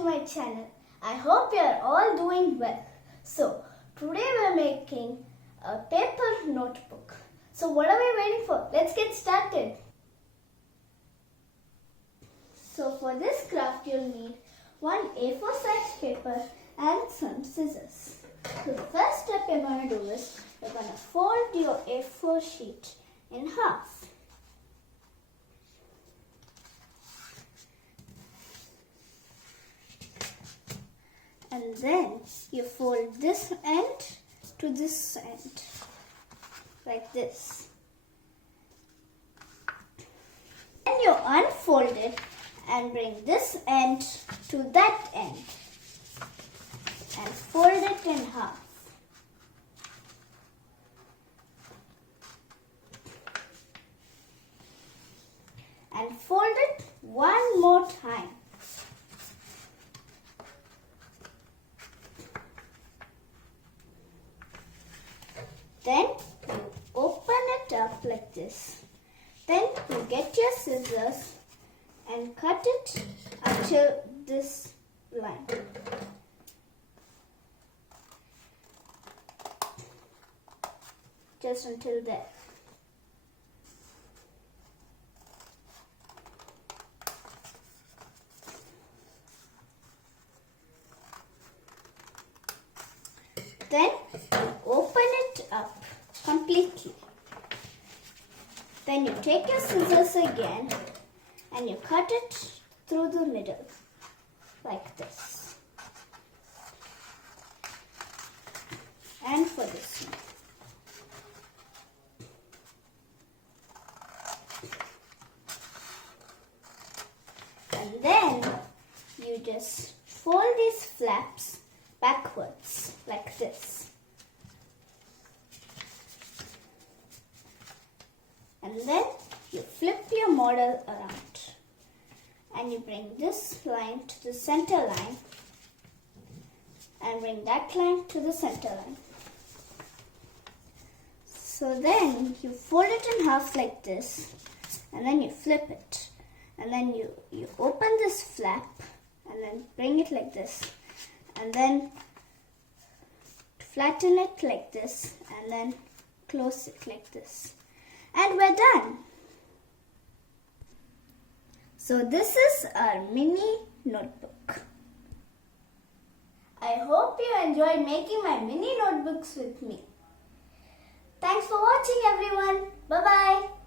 to my channel. I hope you are all doing well. So, today we are making a paper notebook. So, what are we waiting for? Let's get started. So, for this craft, you'll need one A4 size paper and some scissors. So, the first step you're going to do is you're going to fold your A4 sheet in half. And then you fold this end to this end, like this. Then you unfold it and bring this end to that end and fold it in half. And fold it one more time. Then you open it up like this. Then you get your scissors and cut it until this line. Just until there. Then open it up completely. Then you take your scissors again and you cut it through the middle like this. And for this one. And then you just fold these flaps backwards like this. And then you flip your model around and you bring this line to the center line and bring that line to the center line. So then you fold it in half like this and then you flip it and then you open this flap and then bring it like this and then flatten it like this and then close it like this. And we're done. So this is our mini notebook. I hope you enjoyed making my mini notebooks with me. Thanks for watching everyone. Bye-bye.